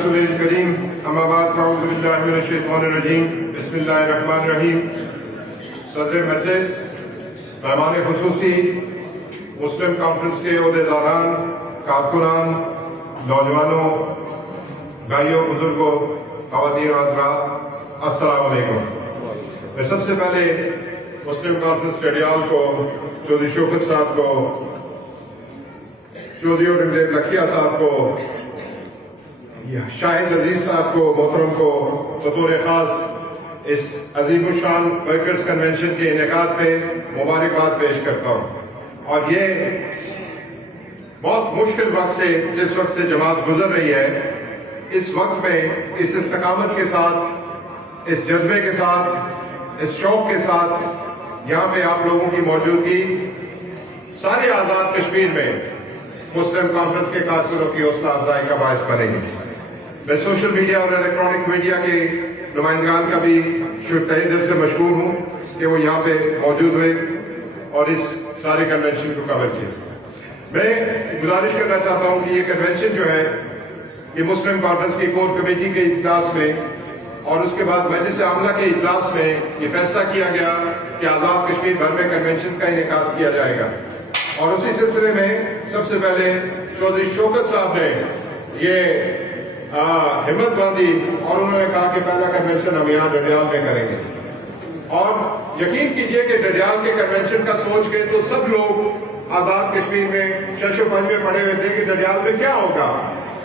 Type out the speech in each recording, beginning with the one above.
رسوله الكريم اما بعد فاعوذ بالله من الشیطان الرجیم بسم اللہ الرحمن الرحیم. صدر مجلس، مہمان خصوصی، مسلم کانفرنس کے عہدیداران، کارکنان، نوجوانوں، بھائیوں، بزرگوں، خواتین و حضرات، السلام علیکم. میں سب سے پہلے مسلم کانفرنس ڈڈیال کو، چودھری شوکت صاحب کو، چودھری اورنگزیب لکھیا صاحب کو، شاہد عزیز صاحب کو، محترم کو بطور خاص اس عظیم الشان ورکرز کنونشن کے انعقاد پہ مبارکباد پیش کرتا ہوں. اور یہ بہت مشکل وقت سے، جس وقت سے جماعت گزر رہی ہے، اس وقت میں اس استقامت کے ساتھ، اس جذبے کے ساتھ، اس شوق کے ساتھ یہاں پہ آپ لوگوں کی موجودگی سارے آزاد کشمیر میں مسلم کانفرنس کے کارکنوں کی حوصلہ افزائی کا باعث بنے گی. میں سوشل میڈیا اور الیکٹرانک میڈیا کے نمائندگان کا بھی تہہ دل سے مشکور ہوں کہ وہ یہاں پہ موجود ہوئے اور اس سارے کنونشن کو کور کیا. میں گزارش کرنا چاہتا ہوں کہ یہ کنونشن جو ہے، یہ مسلم کانفرنس کی کور کمیٹی کے اجلاس میں اور اس کے بعد مجلس عاملہ کے اجلاس میں یہ فیصلہ کیا گیا کہ آزاد کشمیر بھر میں کنونشن کا انعقاد کیا جائے گا. اور اسی سلسلے میں سب سے پہلے چودھری شوکت صاحب نے یہ ہمت باندھی اور انہوں نے کہا کہ پہلا کنونشن ہم یہاں ڈڈیال میں کریں گے. اور یقین کیجئے کہ ڈڈیال کے کنونشن کا سوچ کے تو سب لوگ آزاد کشمیر میں شش و پنج میں پڑے ہوئے تھے کہ ڈڈیال میں کیا ہوگا،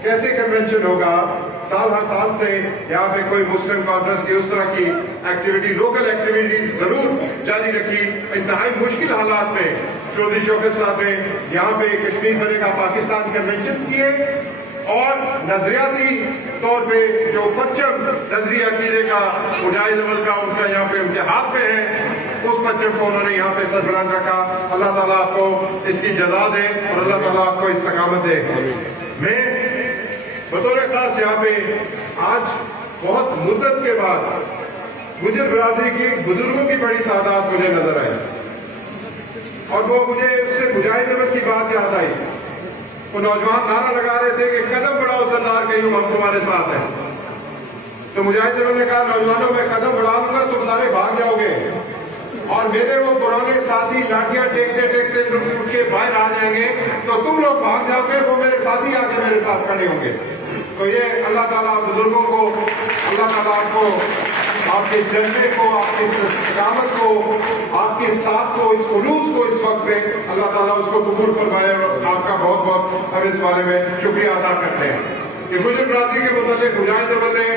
کیسے کنونشن ہوگا. سال ہر سال سے یہاں پہ کوئی مسلم کانفرنس کی اس طرح کی ایکٹیویٹی، لوکل ایکٹیویٹی ضرور جاری رکھی. انتہائی مشکل حالات میں چودھری شوکت صاحب نے یہاں پہ کشمیر بنے کا پاکستان کنونشنز کیے اور نظریاتی طور پہ جو پرچم نظریہ عقیدے کا اجائی لیول کا ان کا یہاں پہ ان کے ہاتھ میں ہے، اس پرچم کو انہوں نے یہاں پہ سربلند رکھا. اللہ تعالیٰ آپ کو اس کی جزا دے اور اللہ تعالیٰ آپ کو استقامت دے. میں بطور خاص یہاں پہ آج بہت مدت کے بعد گجر برادری کی بزرگوں کی بڑی تعداد مجھے نظر آئی اور وہ مجھے اس سے مجاہد لیول کی بات یاد آئی. وہ نوجوان نعرہ لگا رہے تھے کہ قدم بڑھاؤ سردار کہیں ہم تمہارے ساتھ ہیں. تو مجاہد لیول نے کہا نوجوانوں میں قدم بڑھا لوں گا، تم سارے بھاگ جاؤ گے اور میرے وہ پرانے ساتھی لاٹیاں ٹیکتے ٹیکتے اٹھ کے باہر آ جائیں گے تو تم لوگ بھاگ جاؤ گے، وہ میرے ساتھی آ کے میرے ساتھ کھڑے ہوں گے. تو یہ اللہ تعالیٰ بزرگوں کو، اللہ تعالیٰ آپ کو، آپ کے جذبے کو، آپ کی استقامت کو، آپ کے ساتھ کو، اس خلوص کو اس وقت میں اللہ تعالیٰ اس کو قبول فرمائے. اور آپ کا بہت بہت ہم اس بارے میں شکریہ ادا کرتے ہیں کہ گجر برادری کے متعلق مجاہد لیول نے،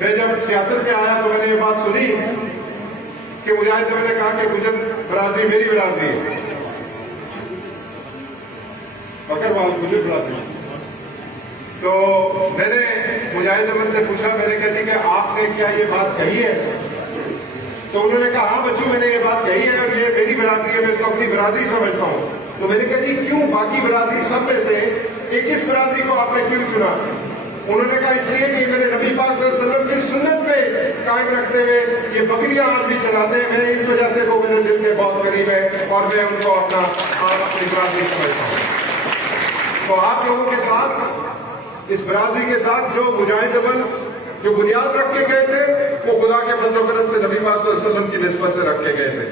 میں جب سیاست میں آیا تو میں نے یہ بات سنی کہ مجاہد لیول نے کہا کہ گجر برادری میری برادری ہے، بکروال گجر برادری. تو میں نے مجاہد لیول سے پوچھا، میں نے کہا کہ آپ نے کیا یہ بات کہی ہے؟ تو انہوں نے کہا ہاں بچوں میں نے یہ بات کہی ہے اور یہ میری برادری ہے، میں اس کو اپنی برادری سمجھتا ہوں. تو میں نے کہا جی کیوں باقی برادری سب میں سے ایک اس برادری کو آپ نے کیوں چنا؟ انہوں نے کہا اس لیے کہ میرے نبی پاک صلی اللہ علیہ وسلم کی سنت پہ قائم رکھتے ہوئے یہ بکریاں آپ بھی چلاتے ہیں، میں اس وجہ سے وہ میرے دل میں بہت قریب ہے اور میں ان کو اپنی برادری سمجھتا ہوں. تو آپ لوگوں کے ساتھ، اس برادری کے ساتھ جو مجاہد لیول جو بنیاد رکھ کے گئے تھے وہ خدا کے فضل و کرم سے نبی پاک صلی اللہ علیہ وسلم کی نسبت سے رکھ کے گئے تھے.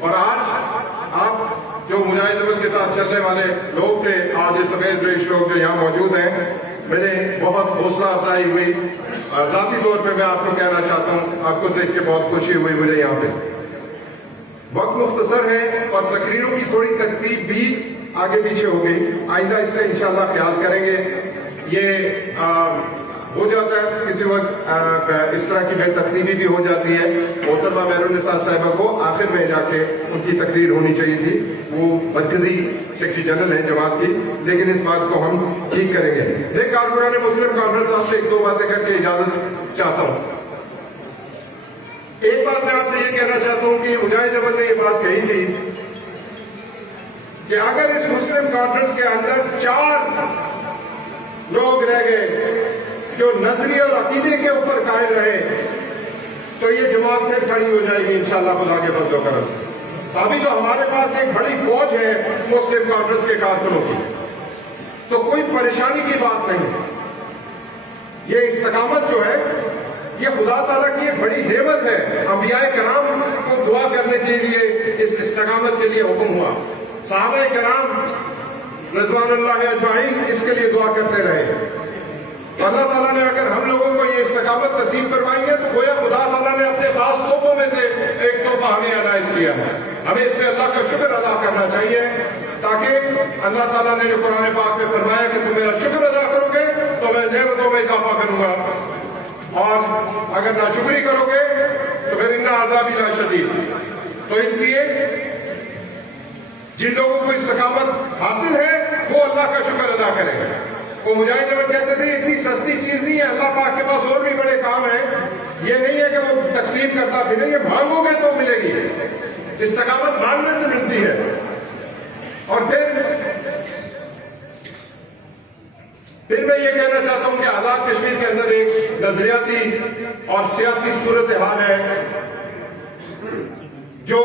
اور آج آپ جو مجاہد لیول کے ساتھ چلنے والے لوگ تھے، آج یہ سفید ریش لوگ جو یہاں موجود ہیں، میں نے بہت حوصلہ افزائی ہوئی. ذاتی طور پہ میں آپ کو کہنا چاہتا ہوں، آپ کو دیکھ کے بہت خوشی ہوئی مجھے. یہاں پہ وقت مختصر ہے اور تقریروں کی تھوڑی ترتیب بھی آگے پیچھے ہو گئی، آئندہ اس کا انشاءاللہ خیال کریں گے. یہ ہو جاتا ہے کسی وقت اس طرح کی بے ترتیبی بھی ہو جاتی ہے. محترمہ مہرالنساء صاحبہ کو آخر میں جا کے ان کی تقریر ہونی چاہیے تھی، وہ مرکزی سیکرٹری جنرل ہیں جماعت کی، لیکن اس بات کو ہم ٹھیک کریں گے. ایک کارکنان مسلم کانفرنس آپ سے ایک دو باتیں کر کے اجازت چاہتا ہوں. ایک بات میں آپ سے یہ کہنا چاہتا ہوں کہ مجاہد لیول نے یہ بات کہی تھی کہ اگر اس مسلم کانفرنس کے اندر 4 لوگ رہ گئے جو نظریے اور عقیدے کے اوپر قائم رہے تو یہ جماعت پھر کھڑی ہو جائے گی انشاءاللہ خدا کے فضل و کرم سے. ابھی تو ہمارے پاس ایک بڑی فوج ہے مسلم کانفرنس کے کارکنوں کی، تو کوئی پریشانی کی بات نہیں. استقامت جو ہے یہ خدا تعالیٰ کی ایک بڑی نعمت ہے. انبیاء کرام کو دعا کرنے کے لیے اس استقامت کے لیے حکم ہوا. صحابہ کرام رضوان اللہ اجمعین اس کے لیے دعا کرتے رہے. اللہ تعالیٰ نے اگر ہم لوگوں کو یہ استقامت نصیب فرمائی ہے تو گویا خدا تعالیٰ نے اپنے خاص تحفوں میں سے ایک تحفہ ہمیں عنایت کیا ہے. ہمیں اس پہ اللہ کا شکر ادا کرنا چاہیے تاکہ اللہ تعالیٰ نے جو قرآن پاک میں فرمایا کہ تم میرا شکر ادا کرو گے تو میں نعمتوں میں اضافہ کروں گا، اور اگر ناشکری کرو گے تو پھر ان عذابی لاشدید. تو اس لیے جن لوگوں کو استقامت حاصل ہے وہ اللہ کا شکر ادا کریں. وہ مجاہد احمد کہتے تھے اتنی سستی چیز نہیں ہے، اللہ پاک کے پاس اور بھی بڑے کام ہیں. یہ نہیں ہے کہ وہ تقسیم کرتا پھر یہ مانگو گے تو ملے گی. استقامت مانگنے سے ملتی ہے. اور پھر میں یہ کہنا چاہتا ہوں کہ آزاد کشمیر کے اندر ایک نظریاتی اور سیاسی صورتحال ہے جو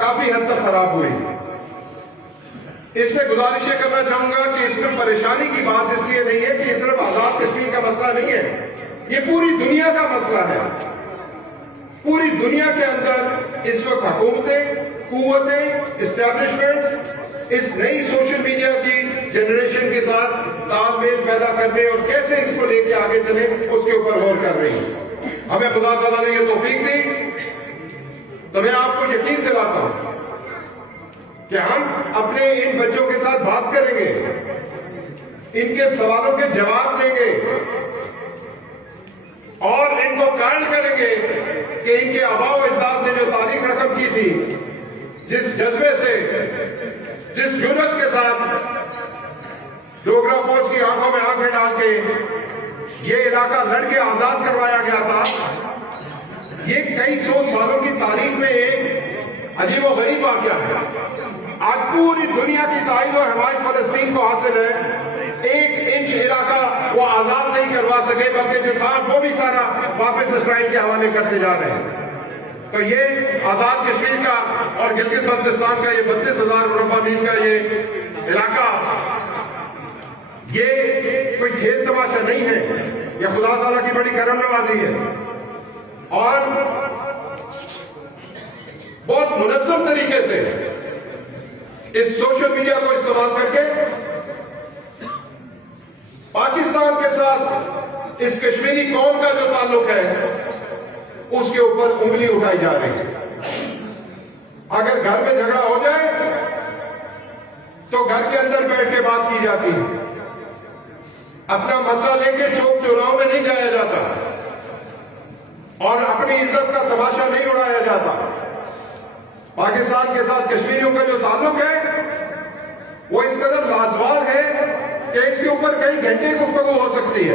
کافی حد تک خراب ہوئی. اس میں گزارش یہ کرنا چاہوں گا کہ اس میں پریشانی کی بات اس لیے نہیں ہے کہ یہ صرف آزاد کشمیر کا مسئلہ نہیں ہے، یہ پوری دنیا کا مسئلہ ہے. پوری دنیا کے اندر اس وقت حکومتیں، قوتیں، اسٹیبلشمنٹس اس نئی سوشل میڈیا کی جنریشن کے ساتھ تال میل پیدا کرنے اور کیسے اس کو لے کے آگے چلیں اس کے اوپر غور کر رہی ہیں. ہمیں خدا تعالیٰ نے یہ توفیق دی تو میں آپ کو یقین دلاتا ہوں کہ ہم اپنے ان بچوں کے ساتھ بات کریں گے، ان کے سوالوں کے جواب دیں گے اور ان کو قائل کریں گے کہ ان کے آباء و اجداد نے جو تاریخ رقم کی تھی، جس جذبے سے، جس جرأت کے ساتھ ڈوگرا فوج کی آنکھوں میں آنکھیں ڈال کے یہ علاقہ لڑ کے آزاد کروایا گیا تھا، یہ کئی سو سالوں کی تاریخ میں ایک عجیب و غریب واقعہ ہے. آج پوری دنیا کی تائید و حمایت فلسطین کو حاصل ہے. 1 انچ علاقہ وہ آزاد نہیں کروا سکے بلکہ جو تھا وہ بھی سارا واپس اسرائیل کے حوالے کرتے جا رہے ہیں. تو یہ آزاد کشمیر کا اور گلگت بلتستان کا یہ 32,000 مربع میل کا یہ علاقہ، یہ کوئی کھیل تماشا نہیں ہے، یہ خدا تعالیٰ کی بڑی کرم نوازی ہے. اور بہت منظم طریقے سے اس سوشل میڈیا کو استعمال کر کے پاکستان کے ساتھ اس کشمیری قوم کا جو تعلق ہے اس کے اوپر انگلی اٹھائی جا رہی ہے. اگر گھر میں جھگڑا ہو جائے تو گھر کے اندر بیٹھ کے بات کی جاتی ہے، اپنا مسئلہ لے کے چوک چوراہوں میں نہیں جایا جاتا اور اپنی عزت کا تماشا نہیں اڑایا جاتا. پاکستان کے ساتھ کشمیریوں کا جو تعلق ہے وہ اس قدر لازوال ہے کہ اس کے اوپر کئی گھنٹے گفتگو ہو سکتی ہے.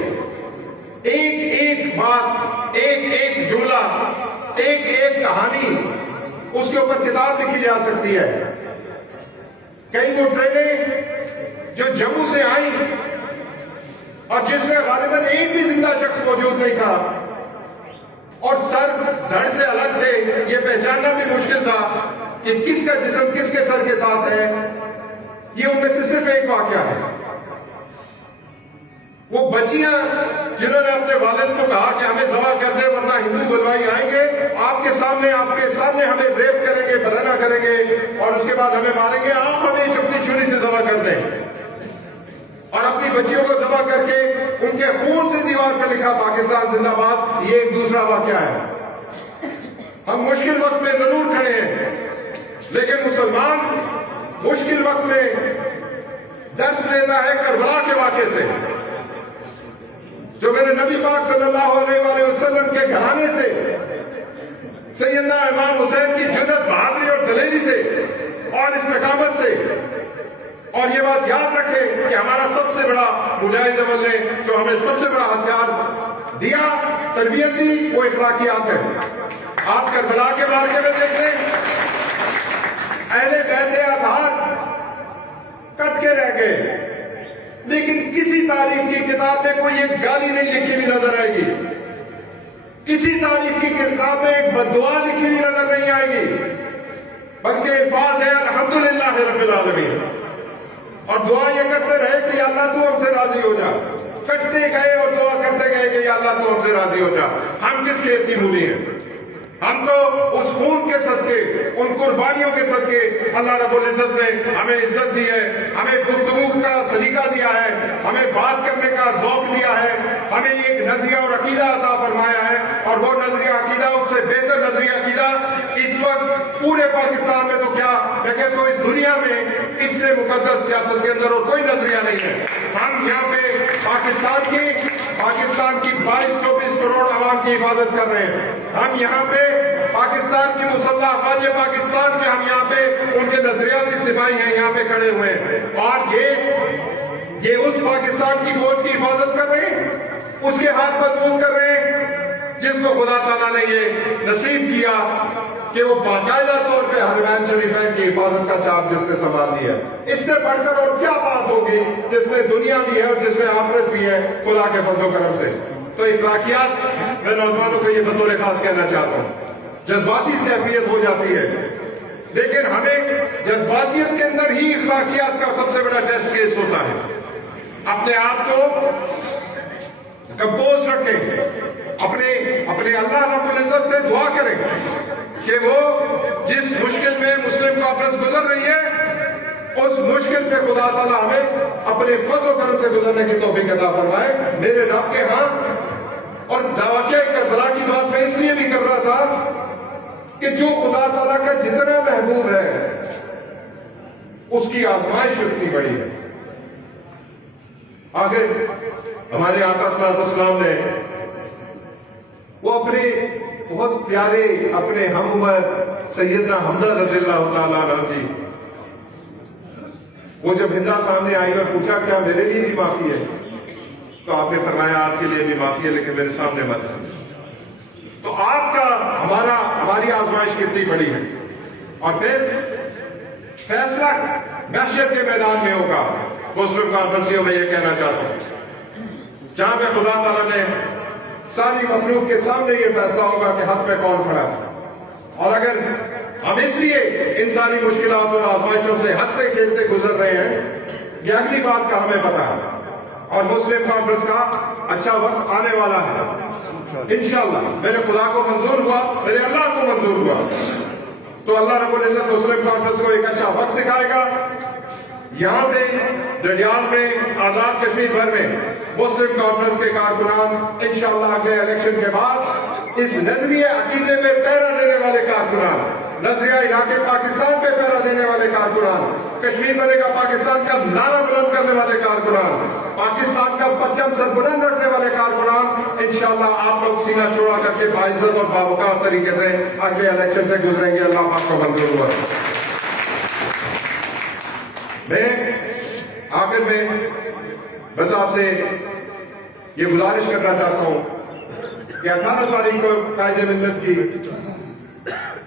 ایک ایک بات، ایک ایک جملہ، ایک ایک کہانی اس کے اوپر کتاب لکھی جا سکتی ہے. کئی وہ ٹرینیں جو جموں سے آئیں اور جس میں غالباً ایک بھی زندہ شخص موجود نہیں تھا اور سر دھڑ سے الگ تھے، یہ پہچاننا بھی مشکل تھا کہ کس کا جسم کس کے سر کے ساتھ ہے. یہ ان میں سے صرف ایک واقعہ ہے. وہ بچیاں جنہوں نے اپنے والد کو کہا کہ ہمیں ذبح کر دے ورنہ ہندو بلوائی آئیں گے، آپ کے سامنے ہمیں ریپ کریں گے، برہنہ کریں گے اور اس کے بعد ہمیں ماریں گے، آپ ہمیں اپنی چھری سے ذبح کر دیں. اور اپنی بچیوں کو ذبح کر کے ان کے خون سے دیوار پر لکھا پاکستان زندہ باد. یہ ایک دوسرا واقعہ ہے. ہم مشکل وقت میں ضرور کھڑے ہیں لیکن مسلمان مشکل وقت میں درس لیتا ہے کربلا کے واقعے سے، جو میرے نبی پاک صلی اللہ علیہ وآلہ وسلم کے گھرانے سے، سیدنا امام حسین کی جرأت، بہادری اور دلیری سے اور استقامت سے. اور یہ بات یاد رکھیں کہ ہمارا سب سے بڑا مجاہد عمل نے جو ہمیں سب سے بڑا ہتھیار دیا، تربیت دی، وہ اخلاقیات ہے. آپ کربلا کے واقعے میں دیکھ لیں، اہل بیت اطہار کٹ کے رہ گئے لیکن کسی تاریخ کی کتاب میں کوئی ایک گالی نہیں لکھی ہوئی نظر آئے گی، کسی تاریخ کی کتاب میں ایک بددعا لکھی ہوئی نظر نہیں آئے گی، بلکہ الفاظ ہے الحمدللہ رب العالمین. اور دعا یہ کرتے رہے کہ اللہ تو ہم سے راضی ہو جا. کٹتے گئے اور دعا کرتے گئے کہ تو ہم سے راضی ہو جا. ہم کس کھیت کی مولی ہیں؟ ہم تو اس خون کے صدقے، ان قربانیوں کے صدقے اللہ رب العزت نے ہمیں عزت دی ہے، ہمیں گفتگو کا سلیقہ دیا ہے، ہمیں بات کرنے کا ذوق دیا ہے، ہمیں ایک نظریہ اور عقیدہ عطا فرمایا ہے. اور وہ نظریہ عقیدہ، اس سے بہتر نظریہ عقیدہ اس وقت پورے پاکستان میں تو کیا میں کہتا ہوں اس دنیا میں اس سے مقدس سیاست کے اندر اور کوئی نظریہ نہیں ہے. ہم یہاں پہ پاکستان کی 22-24 کروڑ عوام کی حفاظت کر رہے ہیں. ہم یہاں پہ پاکستان کی مسلح افواج پاکستان کے، ہم یہاں پہ ان کے نظریاتی سپاہی ہیں، یہاں پہ کھڑے ہوئے ہیں. اور یہ اس پاکستان کی فوج کی حفاظت کر رہے ہیں، اس کے ہاتھ مضبوط کر رہے ہیں جس کو خدا تعالیٰ نے یہ نصیب کیا کہ وہ باقاعدہ طور پہ حرمین شریفین کی حفاظت کا چارج جس نے سنبھال لیا. اس سے بڑھ کر اور کیا بات ہوگی جس میں دنیا بھی ہے اور جس میں آخرت بھی ہے خدا کے فضل و کرم سے. تو اخلاقیات میں نوجوانوں کو یہ بطور خاص کہنا چاہتا ہوں، جذباتی کیفیت ہو جاتی ہے، لیکن ہمیں جذباتیت کے اندر ہی اخلاقیات کا سب سے بڑا ٹیسٹ کیس ہوتا ہے. اپنے آپ کو کمپوز رکھیں، اپنے اللہ رب العزت سے دعا کریں کہ وہ جس مشکل میں مسلم کانفرنس گزر رہی ہے اس مشکل سے خدا تعالیٰ ہمیں اپنے فضل و کرم سے گزرنے کی توفیق عطا فرمائے. میرے رب کے ہاں اور واقعہ کربلا کی بات میں اس لیے بھی کر رہا تھا کہ جو خدا تعالیٰ کا جتنا محبوب ہے اس کی آزمائش اتنی بڑی ہے. آخر ہمارے آقا صلی اللہ علیہ وسلم نے وہ اپنے بہت پیارے اپنے ہم عمر سیدنا حمزہ رضی اللہ تعالیٰ عنہ کی، وہ جب ہندا سامنے آئی اور پوچھا کیا میرے لیے بھی معافی ہے، تو آپ نے فرمایا آپ کے لیے بھی معافی ہے لیکن میرے سامنے مت. تو آپ کا ہماری آزمائش کتنی بڑی ہے. اور پھر فیصلہ محشر کے میدان میں ہوگا. مسلم کانفرنسیوں میں یہ کہنا چاہتا ہوں جہاں پہ خدا تعالیٰ نے ساری مخلوق کے سامنے یہ فیصلہ ہوگا کہ حق پہ کون کھڑا ہے. اور اگر ہم اس لیے ان ساری مشکلات اور آزمائشوں سے ہنستے کھیلتے گزر رہے ہیں، یہ اگلی بات کا ہمیں پتا ہے اور مسلم کانفرنس کا اچھا وقت آنے والا ہے انشاءاللہ. میرے خدا کو منظور ہوا، میرے اللہ کو منظور ہوا تو اللہ رب العزت مسلم کانفرنس کو ایک اچھا وقت دکھائے گا. یہاں پہ ڈڈیال میں، آزاد کشمیر بھر میں مسلم کانفرنس کے کارکنان انشاءاللہ اگلے الیکشن کے بعد اس نظریہ عقیدے میں پہرا دینے والے کارکنان، نظریہ عراق پاکستان پہ پہرا دینے والے کارکنان، کشمیر بنے گا پاکستان کا نعرہ بلند کرنے والے کارکنان، پاکستان کا پرچم سر بلند رکھنے والے کارکنان انشاءاللہ آپ لوگ سینہ چوڑا کر کے باعزت اور باوقار طریقے سے اگلے الیکشن سے گزریں گے. اللہ پاک کو منظور ہوا. میں آخر میں بس آپ سے یہ گزارش کرنا چاہتا ہوں کہ 18 تاریخ کو قائد ملت کی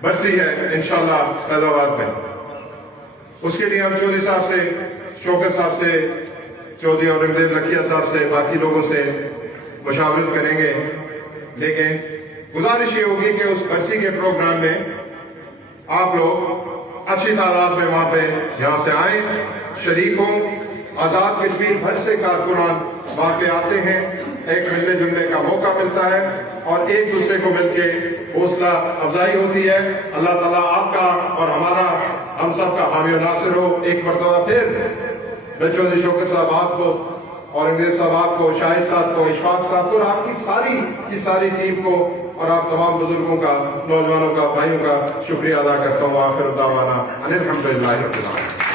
برسی ہے انشاءاللہ فیض آباد میں. اس کے لیے ہم چودھری صاحب سے، شوکت صاحب سے، چودھری اورنگزیب لکھیا صاحب سے، باقی لوگوں سے مشاورت کریں گے. لیکن گزارش یہ ہوگی کہ اس برسی کے پروگرام میں آپ لوگ اچھی تعداد میں وہاں پہ یہاں سے آئیں، شریک ہوں. آزاد کشمیر بھر سے کارکنان وہاں پہ آتے ہیں، ایک ملنے جلنے کا موقع ملتا ہے اور ایک دوسرے کو مل کے حوصلہ افزائی ہوتی ہے. اللہ تعالیٰ آپ کا اور ہمارا ہم سب کا حامی و ناصر ہو. ایک مرتبہ پھر میں چودھری شوکت صاحب آپ کو، اورنگزیب صاحب آپ کو، شاہد صاحب کو، اشفاق صاحب کو اور آپ کی ساری ٹیم کو اور آپ تمام بزرگوں کا، نوجوانوں کا، بھائیوں کا شکریہ ادا کرتا ہوں. آخر دعوانا ان الحمدللہ رب العالمین.